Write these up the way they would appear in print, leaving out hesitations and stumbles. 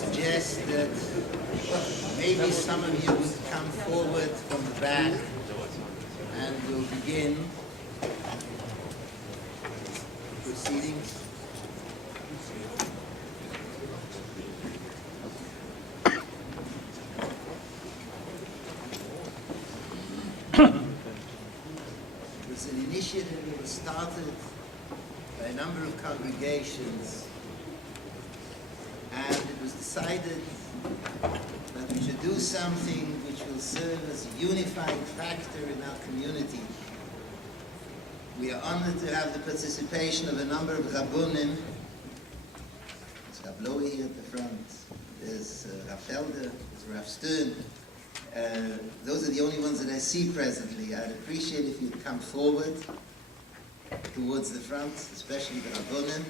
suggest that maybe some of you would come forward from the back and we'll begin proceedings. It was an initiative that was started by a number of congregations, and it was decided that we should do something which will serve as a unifying factor in our community. We are honored to have the participation of a number of Rabbonim. There's Rav Lowy here at the front, there's Rav Felder, there's Rav Stern. Those are the only ones that I see presently. I'd appreciate if you'd come forward towards the front, especially the Rabbonim,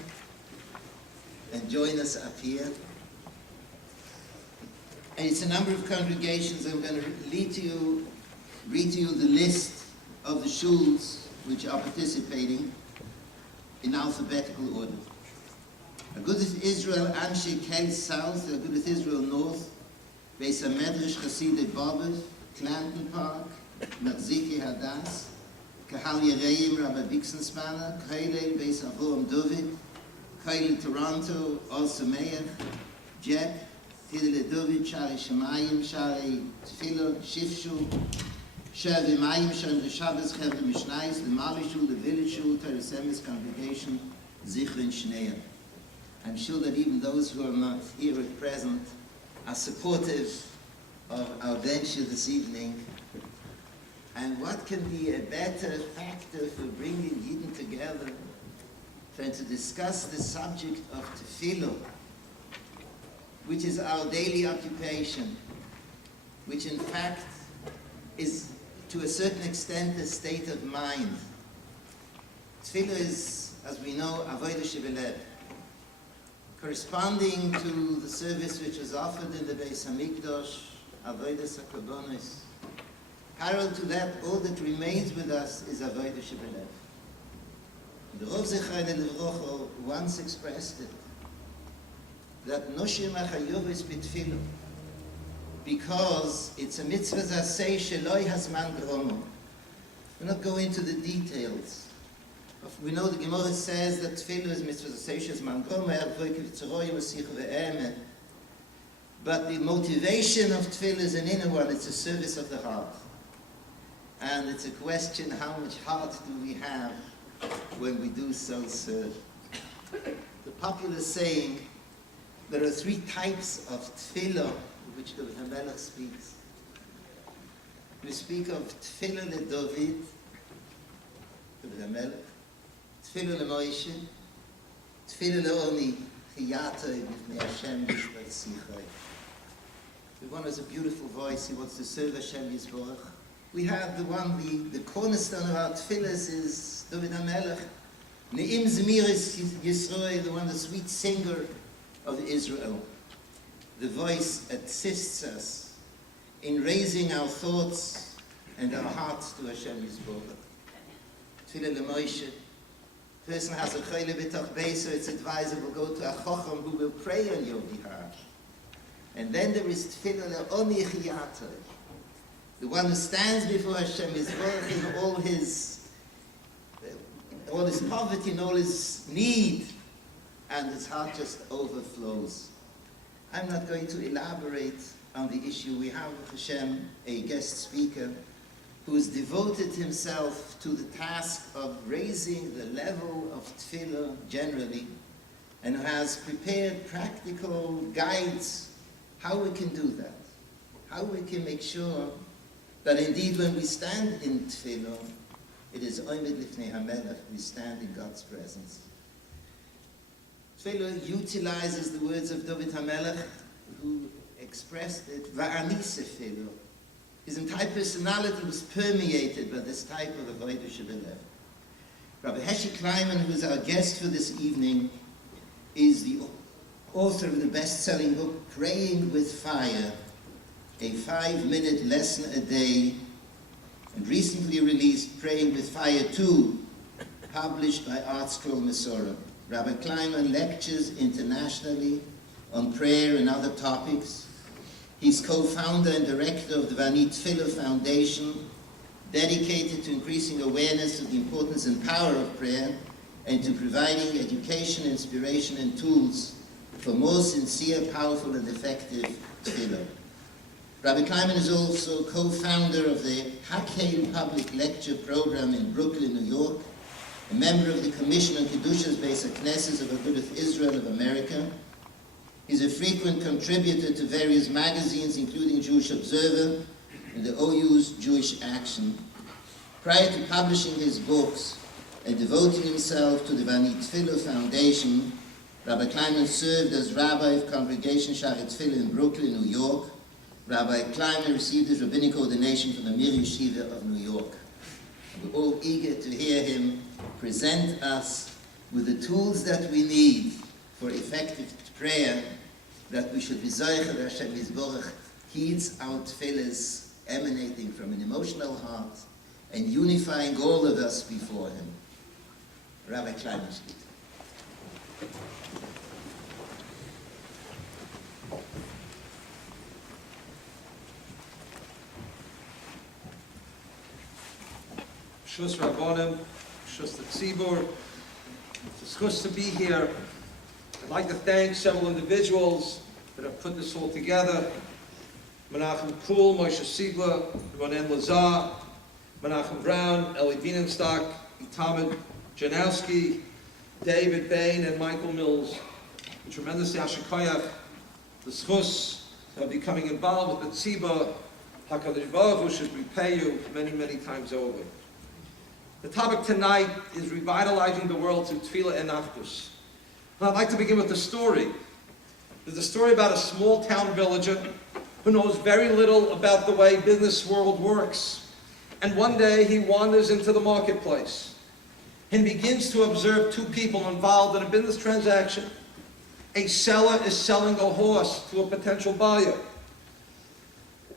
and join us up here. And it's a number of congregations. I'm going to read to you the list of the shuls which are participating in alphabetical order. Agudath Israel Anshe Kel South, Agudath Israel North, Beis HaMedrash Chasidei Bobbov, Kleinman Park, Machziki Hadas, Kahal Yereim Rabbi Bixenspanner, Kailel Beis Avoam David, Kailel Toronto, Ol Sameach, Jeb, Tidele David, Shari Shemayim, Shari Tfilo, Shifshu, Shari Mayim, Shari Shabbos, Chevre Mishnais, the Mali Shul, the Village Shul, Teresemis Congregation, Zichrin Shneir. I'm sure that even those who are not here at present are supportive of our venture this evening. And what can be a better factor for bringing Yidden together than to discuss the subject of tefillah, which is our daily occupation, which in fact is to a certain extent a state of mind. Tefillah is, as we know, avodah shebelev, corresponding to the service which was offered in the Beis HaMikdash, avodas hakarbonos. Parallel to that, all that remains with us is avodah shebelev. The Rav Zechariah Levrocho once expressed it, that noshim achayuvis b'tefillah, because it's a mitzvah zasei sheloi hazman gromo. We're not going into the details. We know the Gemara says that tefillah is mitzvah zasei shezman gromo, but the motivation of tefillah is an inner one. It's a service of the heart. And it's a question, how much heart do we have when we do so serve? The popular saying, there are three types of tefillah which the Melech speaks. We speak of tefillah leDavid, the Melech, tefillah leMoshe, tefillah leOni, chiyatoi b'fnei Hashem yishbal sichai. The one has a beautiful voice, he wants to serve Hashem Yisborach. We have the one, the cornerstone of our tefillahs is David HaMelech, Ne'im Zmiris Yisroel, the one, the sweet singer of Israel. The voice assists us in raising our thoughts and our hearts to Hashem Yisborach. Tefillah leMoshe. Person has a choyle b'toch beiso, it's advisable, go to a chocham who will pray on your behalf. And then there is tefillah leOni chiyatoi, the one who stands before Hashem Yisborach in all his poverty and all his need, and his heart just overflows. I'm not going to elaborate on the issue. We have with Hashem a guest speaker who has devoted himself to the task of raising the level of tefillah generally, and who has prepared practical guides how we can do that, how we can make sure that indeed when we stand in tefillah, it is oimed lifnei HaMelech, we stand in God's presence. Tefillah utilizes the words of David HaMelech, who expressed it, va'ani sefillah. His entire personality was permeated by this type of avodah shebelev. Rabbi Heshy Kleinman, who is our guest for this evening, is the author of the best-selling book, Praying with Fire, a 5-minute lesson a day, and recently released Praying with Fire 2, published by Art Scroll Masorah. Rabbi Kleinman lectures internationally on prayer and other topics. He's co-founder and director of the Vanit Tefillah Foundation, dedicated to increasing awareness of the importance and power of prayer and to providing education, inspiration, and tools for more sincere, powerful, and effective tefillah. Rabbi Kleinman is also co-founder of the Hakel Public Lecture Program in Brooklyn, New York, a member of the Commission on Kedushas Beis HaKnesses of Agudath Israel of America. He's a frequent contributor to various magazines, including Jewish Observer and the OU's Jewish Action. Prior to publishing his books and devoting himself to the Vanit Tefillah Foundation, Rabbi Kleinman served as rabbi of Congregation Sha'arei Tefillah in Brooklyn, New York. Rabbi Kleinman received his rabbinic ordination from the Mir Yeshiva of New York. We're all eager to hear him present us with the tools that we need for effective prayer, that we should be zeicher that Hashem Yisborach heeds our tefillahs emanating from an emotional heart and unifying all of us before him. Rabbi Kleinman. Shus Rabbonim, Shus the Tzibur. It's good to be here. I'd like to thank several individuals that have put this all together. Menachem Kuhl, Moshe Siegler, Ronen Lazar, Menachem Brown, Eli Bienenstock, Itamid Janowski, David Bain, and Michael Mills. Tremendous Yashikoyach, the Schus of becoming involved with the Tzibur, HaKadosh Baruch Hu should repay you many, many times over. The topic tonight is revitalizing the world through tefillah and achdus. And I'd like to begin with a story. There's a story about a small town villager who knows very little about the way business world works. And one day he wanders into the marketplace and begins to observe two people involved in a business transaction. A seller is selling a horse to a potential buyer.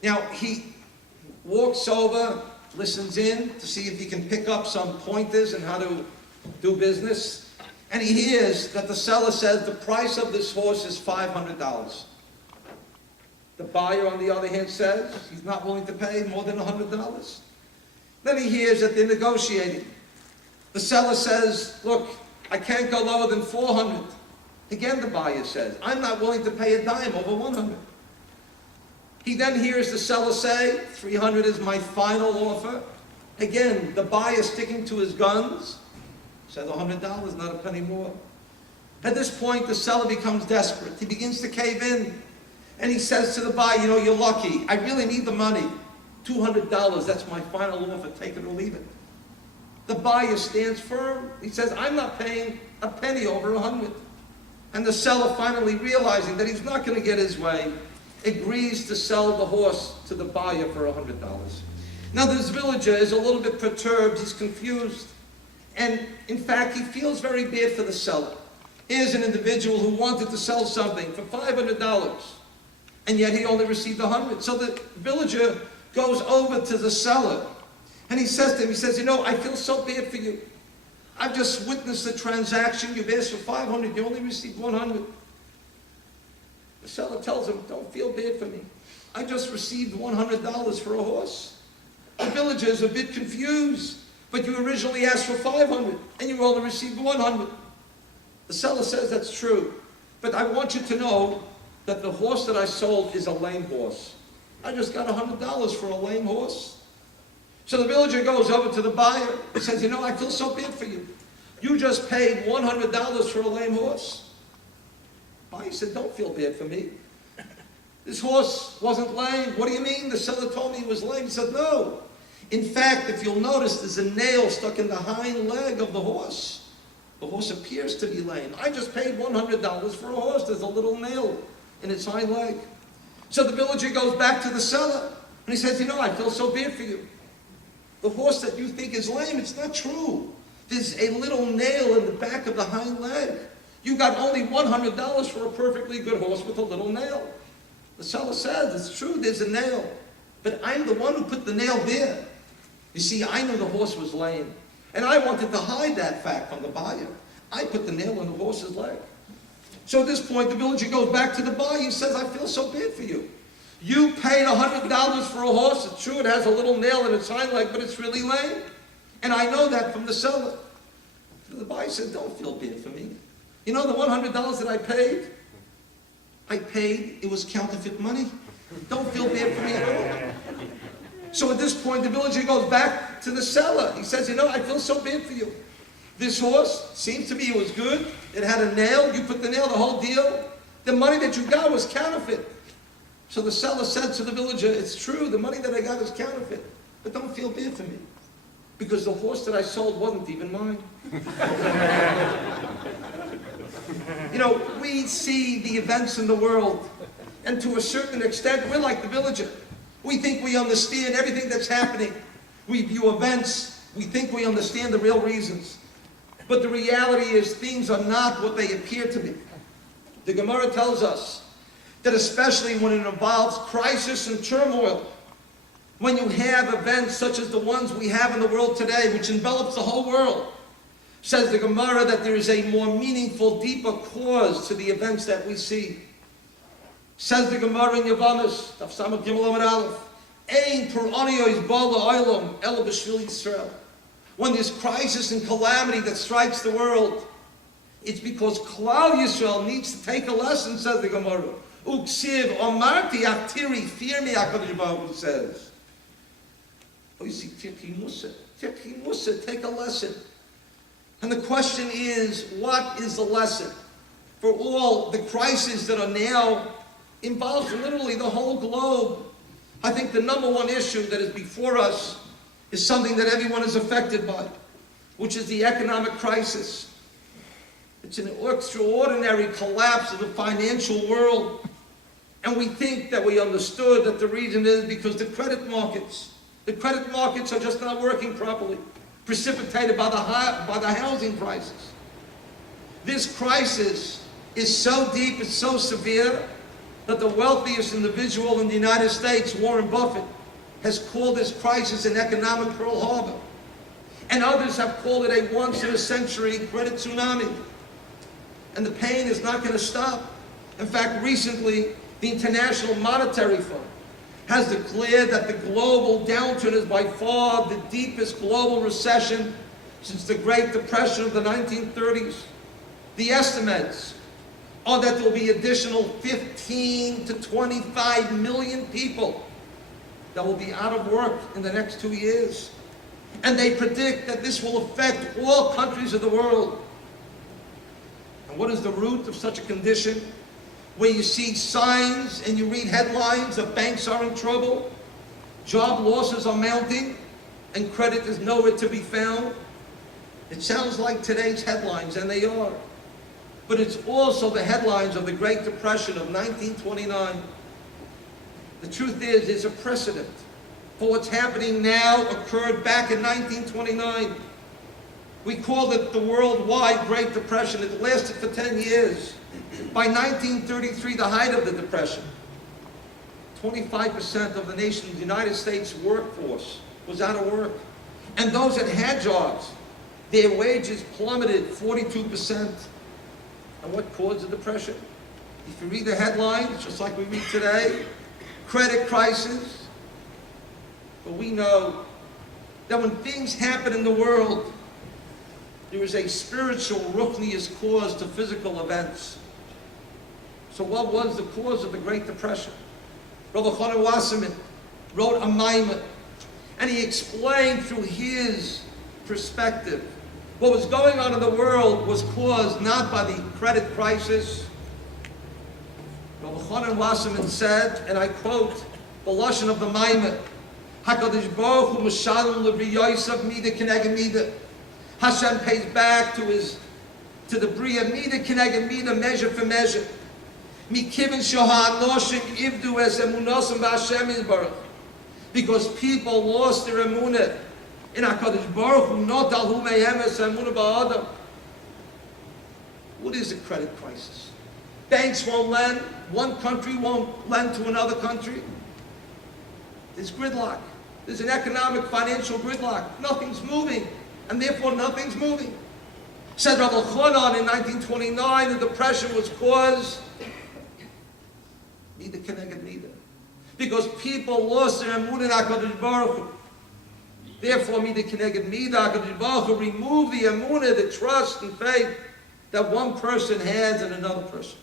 Now he walks over, listens in to see if he can pick up some pointers on how to do business. And he hears that the seller says the price of this horse is $500. The buyer, on the other hand, says he's not willing to pay more than $100. Then he hears that they're negotiating. The seller says, look, I can't go lower than $400. Again, the buyer says, I'm not willing to pay a dime over $100. He then hears the seller say, $300 is my final offer. Again, the buyer sticking to his guns, says $100, not a penny more. At this point, the seller becomes desperate. He begins to cave in. And he says to the buyer, you know, you're lucky. I really need the money. $200, that's my final offer. Take it or leave it. The buyer stands firm. He says, I'm not paying a penny over $100. And the seller, finally realizing that he's not going to get his way, agrees to sell the horse to the buyer for $100. Now this villager is a little bit perturbed, he's confused, and in fact he feels very bad for the seller. Here's an individual who wanted to sell something for $500, and yet he only received $100. So the villager goes over to the seller, and he says to him, he says, you know, I feel so bad for you. I've just witnessed the transaction, you've asked for $500, you only received $100. The seller tells him, don't feel bad for me. I just received $100 for a horse. The villager is a bit confused, but you originally asked for $500 and you only received $100. The seller says that's true, but I want you to know that the horse that I sold is a lame horse. I just got $100 for a lame horse. So the villager goes over to the buyer and says, you know, I feel so bad for you. You just paid $100 for a lame horse. He said, don't feel bad for me. This horse wasn't lame. What do you mean? The seller told me he was lame. He said, no. In fact, if you'll notice, there's a nail stuck in the hind leg of the horse. The horse appears to be lame. I just paid $100 for a horse. There's a little nail in its hind leg. So the villager goes back to the seller, and he says, you know, I feel so bad for you. The horse that you think is lame, it's not true. There's a little nail in the back of the hind leg. You got only $100 for a perfectly good horse with a little nail. The seller says, it's true, there's a nail. But I'm the one who put the nail there. You see, I knew the horse was lame. And I wanted to hide that fact from the buyer. I put the nail in the horse's leg. So at this point, the villager goes back to the buyer. He says, I feel so bad for you. You paid $100 for a horse. It's true, it has a little nail in its hind leg, but it's really lame. And I know that from the seller. So the buyer said, don't feel bad for me. You know the $100 that I paid, it was counterfeit money. Don't feel bad for me at all. So at this point, the villager goes back to the seller. He says, you know, I feel so bad for you. This horse, seems to me it was good. It had a nail. You put the nail, the whole deal. The money that you got was counterfeit. So the seller said to the villager, it's true, the money that I got is counterfeit. But don't feel bad for me. Because the horse that I sold wasn't even mine. You know, we see the events in the world. And to a certain extent, we're like the villager. We think we understand everything that's happening. We view events. We think we understand the real reasons. But the reality is things are not what they appear to be. The Gemara tells us that especially when it involves crisis and turmoil, when you have events such as the ones we have in the world today, which envelops the whole world, says the Gemara that there is a more meaningful, deeper cause to the events that we see. Says the Gemara in Yavamis, Daf Samach Gimel Amud Aleph, Ein Pur'aniyos Bala Olam Ela B'Shvil Yisrael. When there's crisis and calamity that strikes the world, it's because Klal Yisrael needs to take a lesson, says the Gemara. Uksiv Omarti Atiri, fear me, HaKadosh Baruch Hu says. Oh, you see, Tirki Musa, take a lesson. And the question is, what is the lesson for all the crises that are now involved literally the whole globe? I think the number one issue that is before us is something that everyone is affected by, which is the economic crisis. It's an extraordinary collapse of the financial world. And we think that we understood that the reason is because the credit markets are just not working properly, precipitated by the housing crisis. This crisis is so deep, it's so severe, that the wealthiest individual in the United States, Warren Buffett, has called this crisis an economic Pearl Harbor. And others have called it a once-in-a-century credit tsunami. And the pain is not going to stop. In fact, recently, the International Monetary Fund has declared that the global downturn is by far the deepest global recession since the Great Depression of the 1930s. The estimates are that there will be additional 15 to 25 million people that will be out of work in the next 2 years. And they predict that this will affect all countries of the world. And what is the root of such a condition? Where you see signs and you read headlines that banks are in trouble, job losses are mounting, and credit is nowhere to be found. It sounds like today's headlines, and they are. But it's also the headlines of the Great Depression of 1929. The truth is, there's a precedent for what's happening now occurred back in 1929. We called it the worldwide Great Depression. It lasted for 10 years. By 1933, the height of the Depression, 25% of the nation's United States workforce was out of work. And those that had jobs, their wages plummeted 42%. And what caused the Depression? If you read the headlines, just like we read today, credit crisis. But we know that when things happen in the world, there is a spiritual ruchnius cause to physical events. So what was the cause of the Great Depression? Rabbi Wasserman wrote a Maimon, and he explained through his perspective what was going on in the world was caused not by the credit crisis. Rabbi Wasserman said, and I quote the lashon of the Maimon, HaKadosh Baruch Hu Mishalem L'Briyosav Mida Keneged Mida. Hashem pays back to the Bria Mida Keneged Mida, measure for measure. Mikivin Shoha Noshim Ivdu Es Emunosam B'Hashem Yisbarach. Because people lost their emunah in HaKadosh Baruch Hu, not al hu mehem es emunah ba'adam. What is a credit crisis? Banks won't lend. One country won't lend to another country. There's gridlock. There's an economic, financial gridlock. Nothing's moving, and therefore nothing's moving. Said Rabbi Chanan in 1929, the depression was caused neither connected neither. Because people lost their emunah in HaKadosh Baruch Hu. Therefore, neither connected neither. HaKadosh Baruch Hu remove the emunah, the trust and faith that one person has in another person.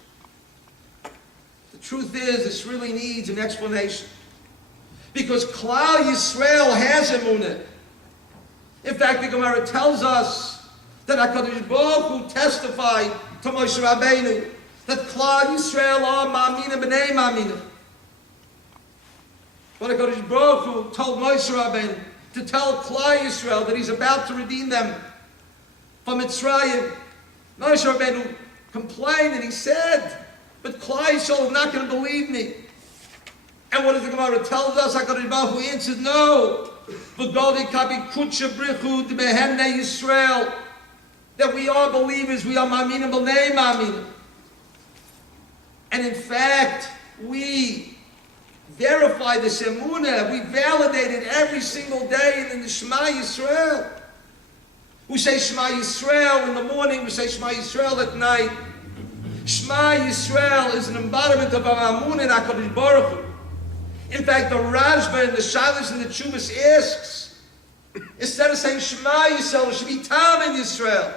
The truth is, this really needs an explanation. Because Klal Yisrael has emunah. In fact, the Gemara tells us that HaKadosh Baruch Hu testified to Moshe Rabbeinu that Klal Yisrael are ma'amina b'nei ma'amina. But HaKadosh Baruch Hu told Moshe Rabbeinu to tell Klal Yisrael that he's about to redeem them from Mitzrayim. Moshe Rabbeinu complained and he said, but Klal Yisrael is not going to believe me. And what does the Gemara tell us? HaKadosh Baruch Hu answered, no. V'godi kabi kutsha brichu d'behemnei Yisrael. That we are believers, we are ma'amina b'nei ma'amina. And in fact, we verify this emunah, we validate it every single day in the Shema Yisrael. We say Shema Yisrael in the morning, we say Shema Yisrael at night. Shema Yisrael is an embodiment of our emunah in HaKadosh Baruch Hu. In fact, the Rashba and the Shalos and the Chubas asks, instead of saying Shema Yisrael, it should be Tam in Yisrael.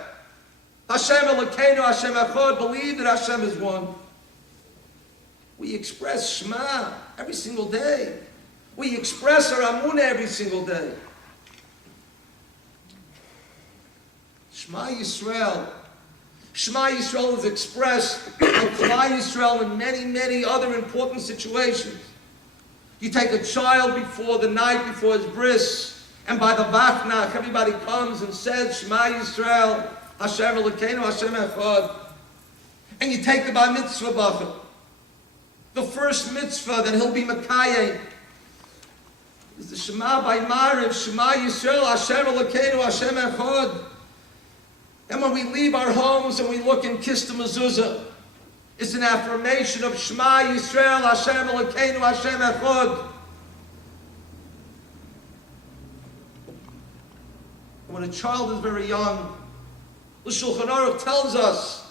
Hashem Elokeinu, Hashem Echad, believe that Hashem is one. We express Shema every single day. We express our Amunah every single day. Shema Yisrael. Shema Yisrael is expressed in Klal Yisrael in many, many other important situations. You take a child before the night before his bris, and by the Vachnach, everybody comes and says, Shema Yisrael, Hashem Elokeinu, Hashem Echad. And you take the Bar Mitzvah Bachar. The first mitzvah that he'll be Makayeh is the Shema by Mariv, Shema Yisrael, Hashem Elokeinu, Hashem Echad. And when we leave our homes and we look and kiss the mezuzah, it's an affirmation of Shema Yisrael, Hashem Elokeinu, Hashem Echad. When a child is very young, the Shulchan Aruch tells us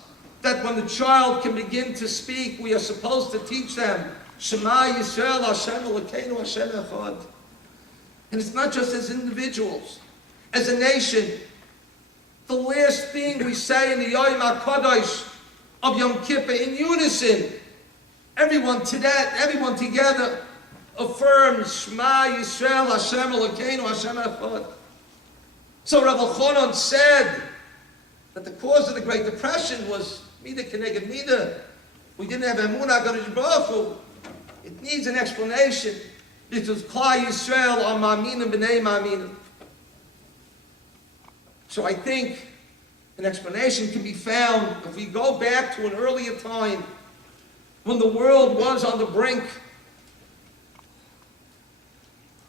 that when the child can begin to speak, we are supposed to teach them Shema Yisrael, Hashem Elokeinu, Hashem Echad. And it's not just as individuals, as a nation. The last thing we say in the Yom HaKadosh of Yom Kippur in unison, everyone together affirms Shema Yisrael, Hashem Elokeinu, Hashem Echad. So Rabbi Chanan said that the cause of the Great Depression was Mida Keneged Mida. We didn't have Emunah HaKadosh Baruch Hu. It needs an explanation. Because Klal Yisrael are Ma'aminim B'nei Ma'aminim. So I think an explanation can be found if we go back to an earlier time when the world was on the brink.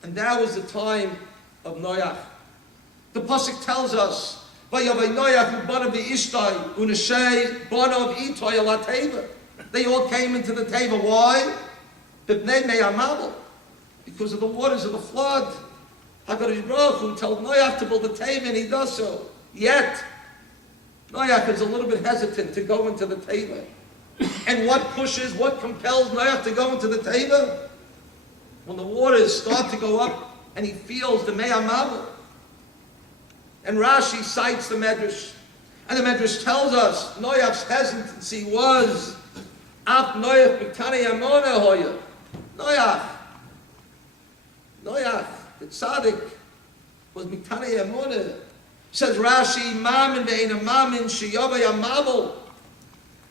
And that was the time of Noach. The Pasuk tells us, Vayavay Noach u'banav v'ishtai u'neshei banav itay ala teva. They all came into the teva. Why? B'nei me'amabel. Because of the waters of the flood. HaKadosh Baruch Hu told Noach to build a teva, and he does so. Yet, Noach is a little bit hesitant to go into the teva. And what compels Noach to go into the teva? When the waters start to go up, and he feels the me'amabel. And Rashi cites the Medrash. And the Medrash tells us Noach's hesitancy was Af Noach B'Tanei Amona Hoya. Noach, the tzaddik, was B'Tanei Amona. Says Rashi, Mamin ve'ena Mamin Sheyavay Amabel.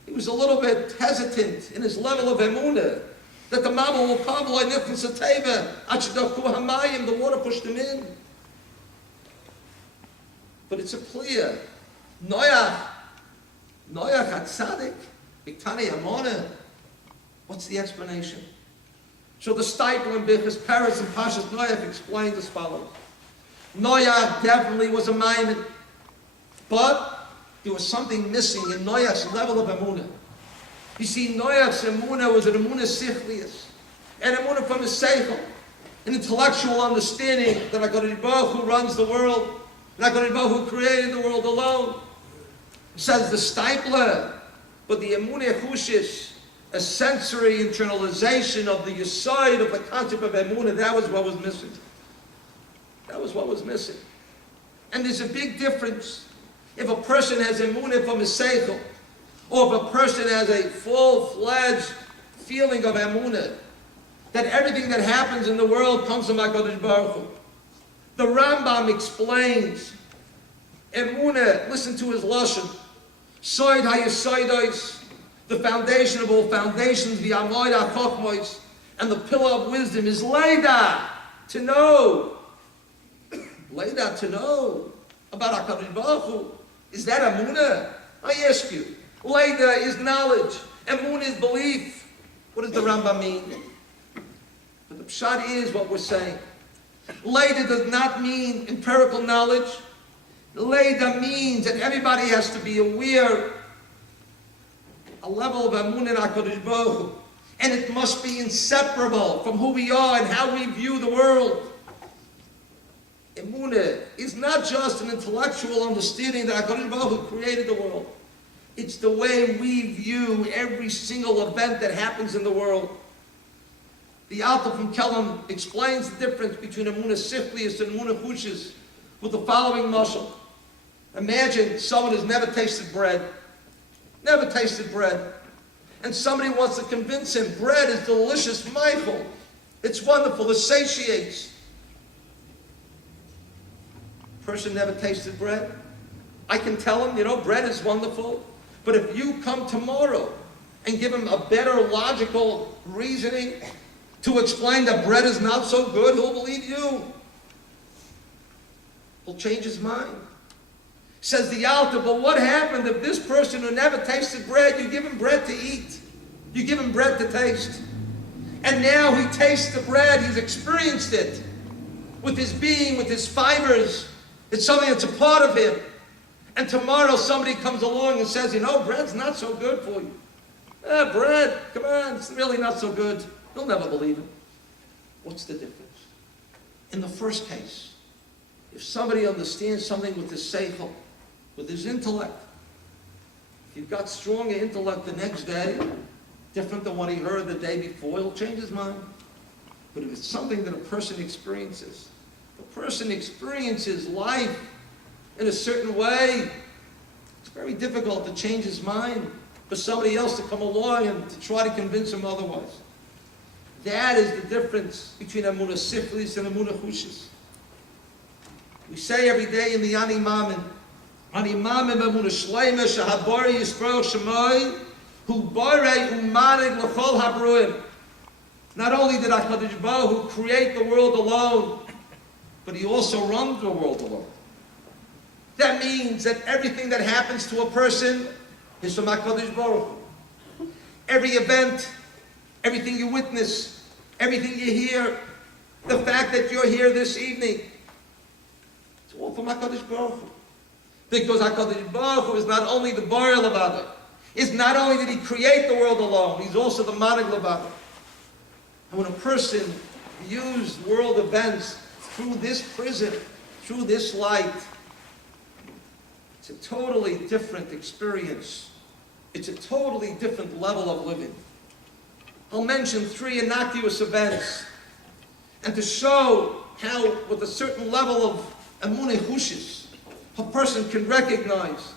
He was a little bit hesitant in his level of emunah that the Mabel will come like Nifnus Ateva, Achdaku Hamayim, the water pushed him in. But it's a clear. Noach had tzaddik, B'Tanei Amona. What's the explanation? So the Steipler and Birchas Peretz and Pashas Noach explained as follows. Noach definitely was a Maimon, but there was something missing in Noach's level of emunah. You see, Noach's emunah was an emunah sichlius, an emunah from his seichel, an intellectual understanding that HaKadosh Baruch Hu runs the world, and HaKadosh Baruch Hu created the world alone. says the Stipler, but the emunah chushis, a sensory internalization of the yesod of the concept of emunah, that was what was missing. That was what was missing. And there's a big difference if a person has emunah from his seichel, or if a person has a full-fledged feeling of emunah, that everything that happens in the world comes from HaKadosh Baruch Hu. The Rambam explains emunah, listen to his lashon, soid hayesodos, the foundation of all foundations, the amoid ha-chochmos, and the pillar of wisdom is leida, to know. Leida, to know about HaKadosh Baruch Hu. Is that emunah? I ask you. Leida is knowledge. Emunah is belief. What does the Rambam mean? But the pshat is what we're saying. Leida does not mean empirical knowledge. Leida means that everybody has to be aware a level of emunah in HaKadosh Baruch Hu. And it must be inseparable from who we are and how we view the world. Emunah is not just an intellectual understanding that HaKadosh Baruch Hu created the world. It's the way we view every single event that happens in the world. The Alter from Kelm explains the difference between emunah siflius and emunah chushis with the following mashal. Imagine someone who's never tasted bread. Never tasted bread. And somebody wants to convince him bread is delicious, Michael. It's wonderful, it satiates. Person never tasted bread. I can tell him, bread is wonderful. But if you come tomorrow and give him a better logical reasoning to explain that bread is not so good, he'll believe you. He'll change his mind. Says the Alter, but what happened if this person who never tasted bread, you give him bread to eat? You give him bread to taste. And now he tastes the bread, he's experienced it with his being, with his fibers. It's something that's a part of him. And tomorrow somebody comes along and says, bread's not so good for you. Bread, come on, it's really not so good. You'll never believe it. What's the difference? In the first case, if somebody understands something with his seichel, with his intellect, if you've got stronger intellect the next day, different than what he heard the day before, he'll change his mind. But if it's something that a person experiences life in a certain way, it's very difficult to change his mind for somebody else to come along and to try to convince him otherwise. That is the difference between emunah siflis and emunah chushis. We say every day in the Ani Mamin emunah shleima shehabari yisrael shemoi hu borei umanig l'chol habruim. Not only did HaKadosh Baruch Hu create the world alone, but he also runs the world alone. That means that everything that happens to a person is from HaKadosh Baruch Hu. Every event, everything you witness, everything you hear, the fact that you're here this evening, it's all from HaKadosh Baruch Hu. Because HaKadosh Baruch Hu is not only the Borei Levada, it's not only did he create the world alone, he's also the Manig Levada. And when a person views world events through this prism, through this light, it's a totally different experience. It's a totally different level of living. I'll mention 3 innocuous events, and to show how, with a certain level of emunah chushis, a person can recognize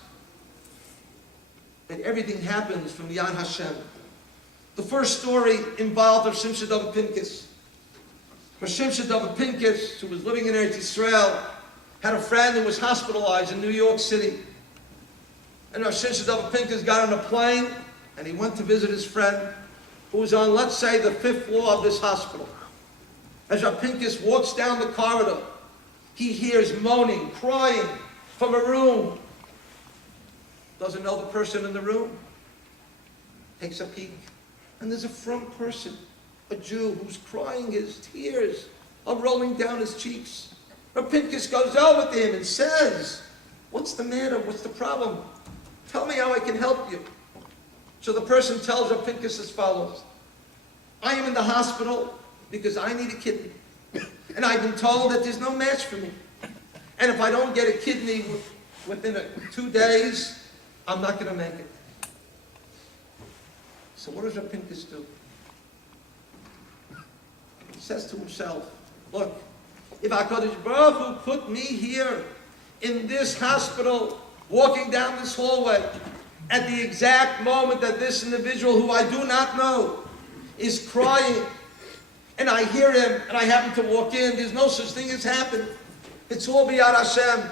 that everything happens from Yad Hashem. The first story involved Rav Shimshon David Pincus. Rav Shimshon David Pincus, who was living in Eretz Yisrael, had a friend who was hospitalized in New York City. And Rav Shimshon David Pincus got on a plane and he went to visit his friend who was on, let's say, the 5th floor of this hospital. As Rav Pincus walks down the corridor, he hears moaning, crying from a room. Doesn't know the person in the room. Takes a peek, and there's a front person, a Jew, who's crying. His tears are rolling down his cheeks. Rav Pincus goes over to him and says, "What's the matter? What's the problem? Tell me how I can help you." So the person tells Rav Pincus as follows: "I am in the hospital because I need a kidney. And I've been told that there's no match for me. And if I don't get a kidney within 2 days, I'm not going to make it. So what does Reb Pinkus do? He says to himself, look, if HaKadosh Baruch Hu put me here in this hospital, walking down this hallway, at the exact moment that this individual who I do not know is crying, and I hear him, and I happen to walk in, there's no such thing as happened. It's all b'yad Hashem.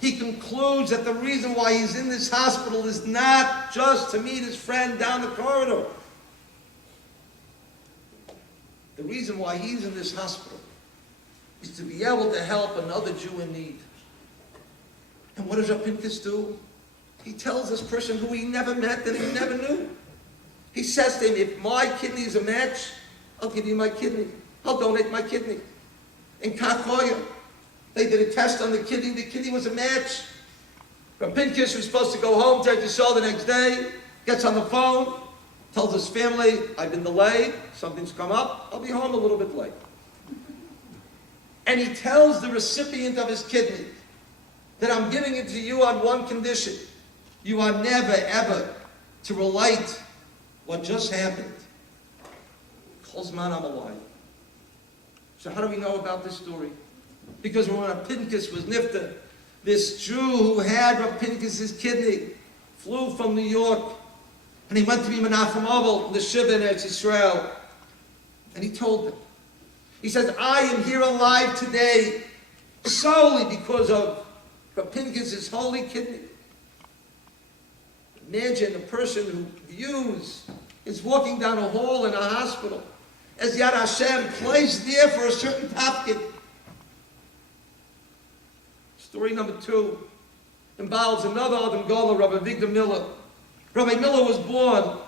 He concludes that the reason why he's in this hospital is not just to meet his friend down the corridor. The reason why he's in this hospital is to be able to help another Jew in need. And what does Reb Pinkus do? He tells this person who he never met and he never knew. He says to him, if my kidney is a match, I'll give you my kidney. I'll donate my kidney. In Kakoya, they did a test on the kidney was a match. Reb Pinkus was supposed to go home, take the show the next day, gets on the phone, tells his family, I've been delayed, something's come up, I'll be home a little bit late. And he tells the recipient of his kidney that I'm giving it to you on one condition. You are never, ever to relate what just happened. Kolzman, I'm alive. So how do we know about this story? Because when Reb Pinkus was nifta, this Jew who had Reb Pinkus' kidney flew from New York, and he went to be Menachem Ovel in the Shiva in Eretz Yisrael, and he told them, he says, I am here alive today solely because of Reb Pinkus' holy kidney. Imagine a person who views, is walking down a hall in a hospital, as Yad Hashem placed there for a certain tafkid. Story number 2 involves another Adam Gola, Rabbi Victor Miller. Rabbi Miller was born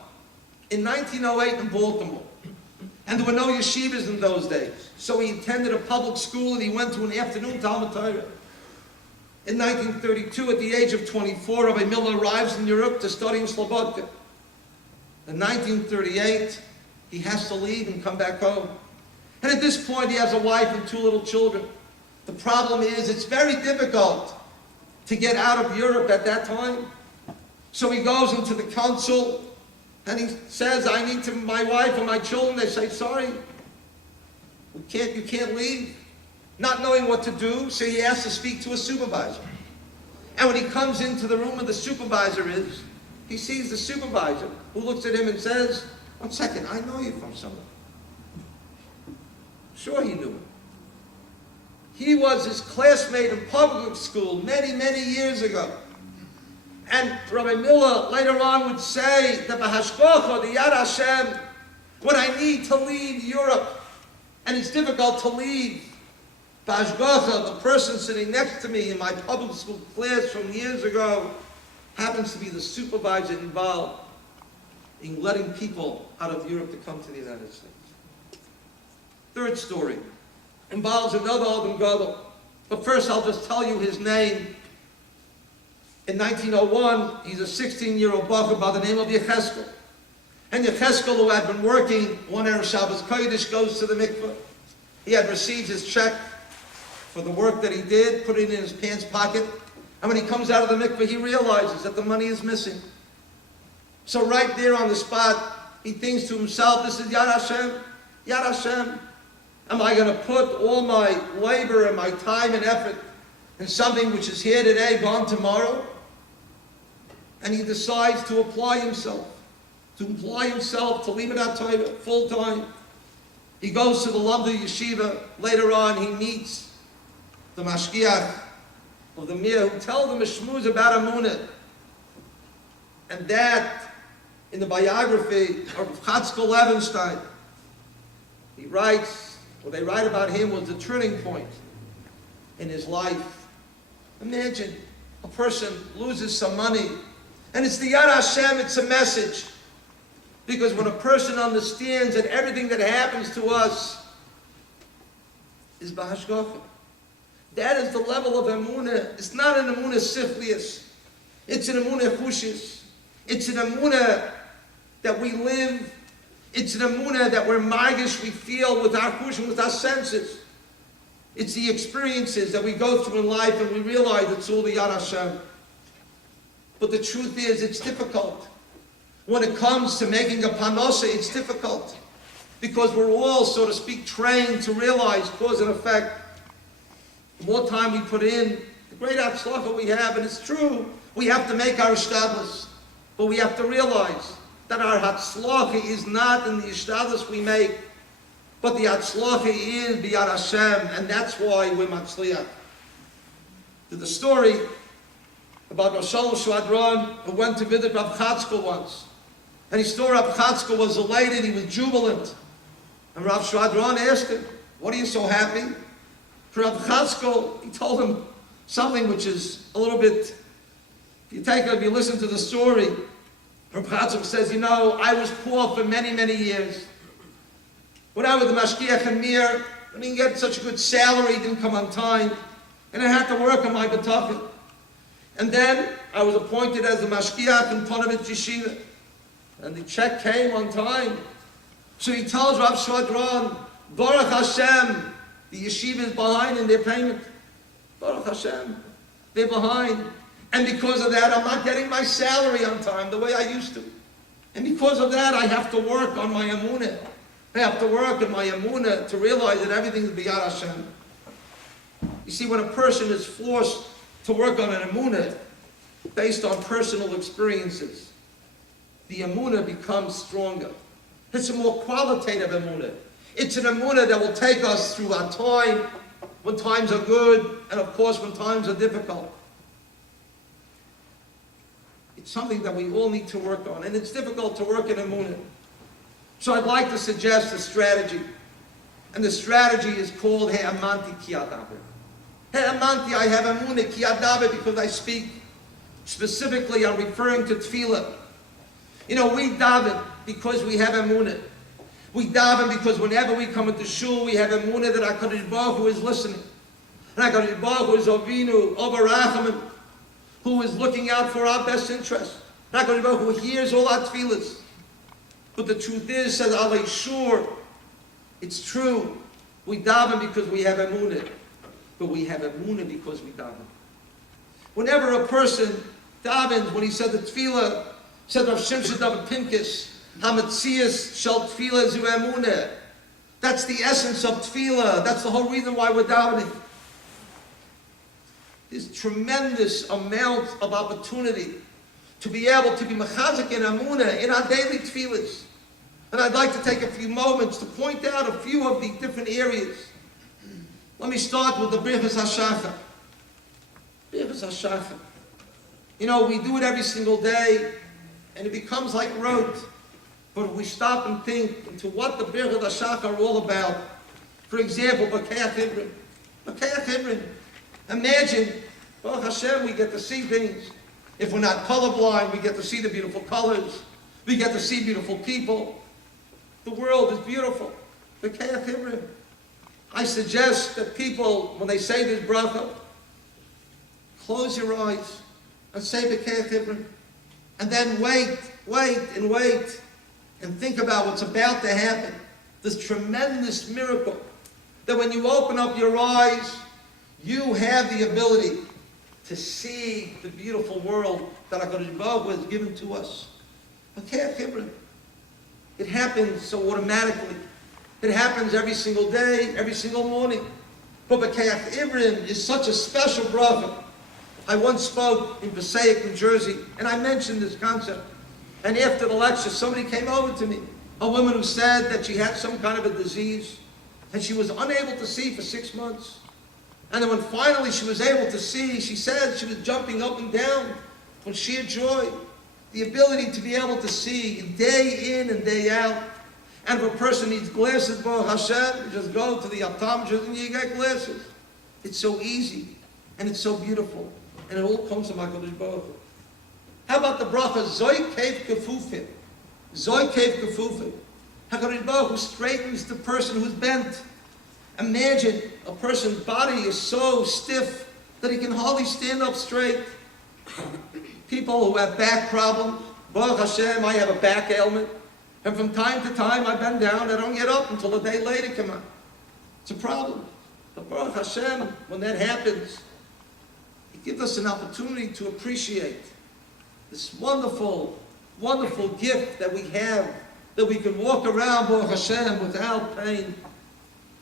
in 1908 in Baltimore. And there were no yeshivas in those days. So he attended a public school and he went to an afternoon Talmud Torah. In 1932, at the age of 24, Rabbi Miller arrives in Europe to study in Slobodka. In 1938, he has to leave and come back home. And at this point, he has a wife and 2 little children. The problem is, it's very difficult to get out of Europe at that time. So he goes into the consul and he says, I need to, my wife and my children. They say, sorry, you can't leave. Not knowing what to do, so he has to speak to a supervisor. And when he comes into the room where the supervisor is, he sees the supervisor who looks at him and says, 1 second, I know you from somewhere. Sure he knew him. He was his classmate in public school many, many years ago. And Rabbi Miller later on would say that Bahashkocha, the Yad Hashem, when I need to leave Europe, and it's difficult to leave, Bahashkocha, the person sitting next to me in my public school class from years ago, happens to be the supervisor involved in letting people out of Europe to come to the United States. Third story involves another Adam Gadol. But first I'll just tell you his name. In 1901, he's a 16-year-old bacher by the name of Yecheskel. And Yecheskel, who had been working one Erev Shabbos Kodesh, goes to the mikveh. He had received his check for the work that he did, put it in his pants pocket. And when he comes out of the mikveh, he realizes that the money is missing. So right there on the spot, he thinks to himself, this is Yad Hashem. Yad Hashem. Am I going to put all my labor and my time and effort in something which is here today, gone tomorrow? And he decides to apply himself. To leave it at Torah full time. He goes to the Lamda Yeshiva. Later on, he meets the Mashgiach of the Mir, who tells him a shmuz about Amunah. And that, in the biography of Chatzkel Levenstein, he writes, or they write about him, was the turning point in his life. Imagine a person loses some money, and it's the Yad Hashem, it's a message. Because when a person understands that everything that happens to us is Bahashkocha, that is the level of emunah. It's not an emunah siflius. It's an emunah chushis. It's an emunah that we live. It's an emunah that we're magish, we feel with our chushim, with our senses. It's the experiences that we go through in life and we realize it's all the Yad Hashem. But the truth is, it's difficult. When it comes to making a panosa, it's difficult. Because we're all, so to speak, trained to realize cause and effect. The more time we put in, the greater atzlacha we have, and it's true, we have to make our ishtadlus. But we have to realize that our hatzlacha is not in the ishtadlus we make, but the hatzlacha is b'yad Hashem, and that's why we're matzliach. To the story about Rosh Shadran, who went to visit Rav Chatzkel once. And he saw Rav Chatzkel was elated, he was jubilant. And Rav Shadran asked him, "What are you so happy?" For Rav Chatzkel, he told him something which is a little bit, if you listen to the story, Rav Chatzkel says, I was poor for many, many years. When I was the mashkiach in Mir, I didn't get such a good salary, didn't come on time, and I had to work on my betachim. And then I was appointed as the mashkiach in Ponevezh Yeshiva, and the check came on time. So he tells Rav Shadran, Baruch Hashem, the yeshiva is behind in their payment. Baruch Hashem, they're behind. And because of that, I'm not getting my salary on time the way I used to. And because of that, I have to work on my emunah. I have to work on my emunah to realize that everything is b'yad Hashem. You see, when a person is forced to work on an emunah based on personal experiences, the emunah becomes stronger. It's a more qualitative emunah. It's an emunah that will take us through our time, when times are good, and of course when times are difficult. It's something that we all need to work on, and it's difficult to work in emunah. So I'd like to suggest a strategy, and the strategy is called He'amanti ki adaber. He'amanti, I have emunah ki adaber, because I speak specifically, I'm referring to tefillah. We daven because we have emunah. We daven because whenever we come into Shul, we have emunah that HaKadosh Baruch Hu is listening. And HaKadosh Baruch Hu is Avinu, Ovarachamim, who is looking out for our best interest. And HaKadosh Baruch Hu hears all our tefillahs. But the truth is, says Allah, sure, it's true. We daven because we have emunah. But we have emunah because we daven. Whenever a person davens, when he said the tefillah, said Rav Shimshon David Pincus, Hametzias shel tefillah zu emunah. That's the essence of tefillah. That's the whole reason why we're davening. There's tremendous amount of opportunity to be able to be mechazik in emunah in our daily tefillahs. And I'd like to take a few moments to point out a few of the different areas. Let me start with the Birchas HaShachar. Birchas HaShachar. We do it every single day, and it becomes like rote. But if we stop and think into what the Birchas HaShachar are all about, for example, B'keach Hibrin. B'keach Hibrin. Imagine, Baruch Hashem, we get to see things. If we're not colorblind, we get to see the beautiful colors. We get to see beautiful people. The world is beautiful. B'keach Hibrin. I suggest that people, when they say this bracha, close your eyes and say B'keach Hibrin. And then wait, and think about what's about to happen. This tremendous miracle that when you open up your eyes, you have the ability to see the beautiful world that HaKadosh Baruch Hu has given to us. B'keach Hibrin. It happens so automatically. It happens every single day, every single morning. But B'keach Hibrin is such a special bracha. I once spoke in Passaic, New Jersey, and I mentioned this concept. And after the lecture, somebody came over to me, a woman who said that she had some kind of a disease, and she was unable to see for 6 months. And then when finally she was able to see, she said she was jumping up and down from sheer joy. The ability to be able to see day in and day out. And if a person needs glasses, Baruch Hashem, you just go to the optometrist and you get glasses. It's so easy, and it's so beautiful. And it all comes from HaKadosh Baruch Hu. How about the bracha, Zoi Kev Kefufim? Zoi Kev Kefufim. HaKadosh Baruch Hu straightens the person who's bent. Imagine a person's body is so stiff that he can hardly stand up straight. People who have back problems, Baruch Hashem, I have a back ailment. And from time to time I bend down, I don't get up until a day later come on. It's a problem. But Baruch Hashem, when that happens, it gives us an opportunity to appreciate this wonderful, wonderful gift that we have, that we can walk around, Baruch Hashem, without pain.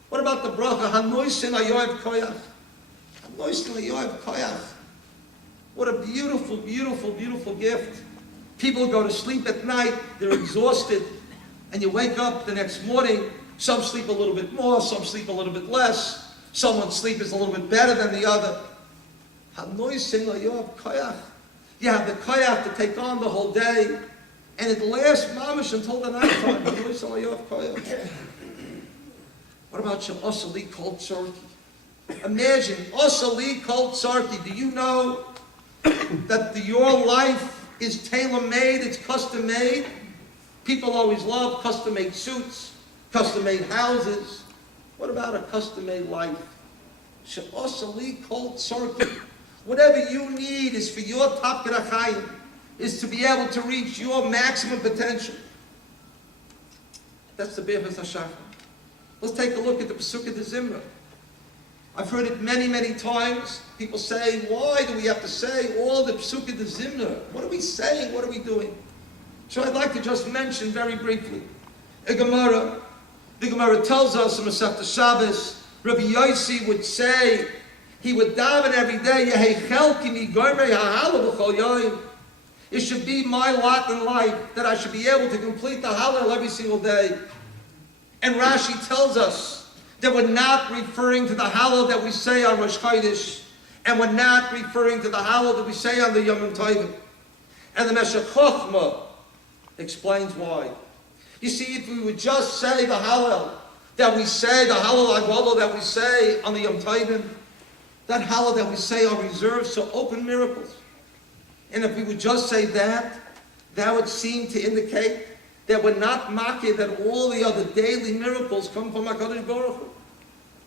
What about the bracha? Hanoisin ayoev koyach. Hanoisin ayoev koyach. What a beautiful, beautiful, beautiful gift. People go to sleep at night, they're exhausted, and you wake up the next morning. Some sleep a little bit more, some sleep a little bit less. Someone's sleep is a little bit better than the other. Hanoisin ayoev koyach. You have the koyach to take on the whole day, and it lasts mamish until the night time. Hanoisin ayoev koyach. What about Shel Osali Kol Tzarki? Imagine, Osali Kol Tzarki. Do you know that your life is tailor-made, it's custom-made? People always love custom-made suits, custom-made houses. What about a custom-made life? Shel Osali Kol Tzarki. Whatever you need is for your top gerachayim, is to be able to reach your maximum potential. That's the Birchas HaShachar. Let's take a look at the Pesukah de Zimra. I've heard it many, many times. People say, why do we have to say all the Pesukah de Zimra? What are we saying? What are we doing? So I'd like to just mention very briefly a Gemara. The Gemara tells us in Masechta Shabbos, Rabbi Yossi would say, he would daven every day, it should be my lot in life that I should be able to complete the Hallel every single day. And Rashi tells us that we're not referring to the Hallel that we say on Rosh Chodesh, and we're not referring to the Hallel that we say on the Yom Tovim. And the Meshech Chochmah explains why. You see, if we would just say the Hallel that we say, the Hallel Agbolah that we say on the Yom Tovim, that Hallel that we say are reserved to open miracles. And if we would just say that, that would seem to indicate that we're not makir that all the other daily miracles come from HaKadosh Baruch Hu.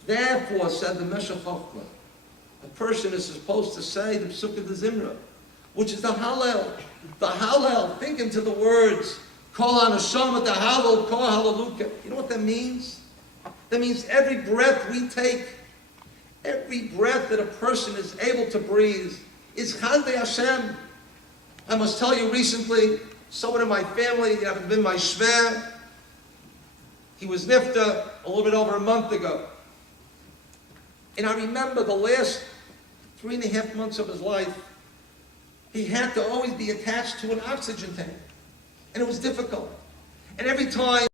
Therefore, said the Meshech Chochmah, a person is supposed to say the Pesukah de Zimra, which is the Hallel. The Hallel, think into the words, Kol HaNeshama, the Hallel, Kol Hallelujah. You know what that means? That means every breath we take, every breath that a person is able to breathe, is Chadei Hashem. I must tell you, recently, someone in my family, having been my shver, he was nifta a little bit over a month ago. And I remember the last 3.5 months of his life, he had to always be attached to an oxygen tank. And it was difficult. And every time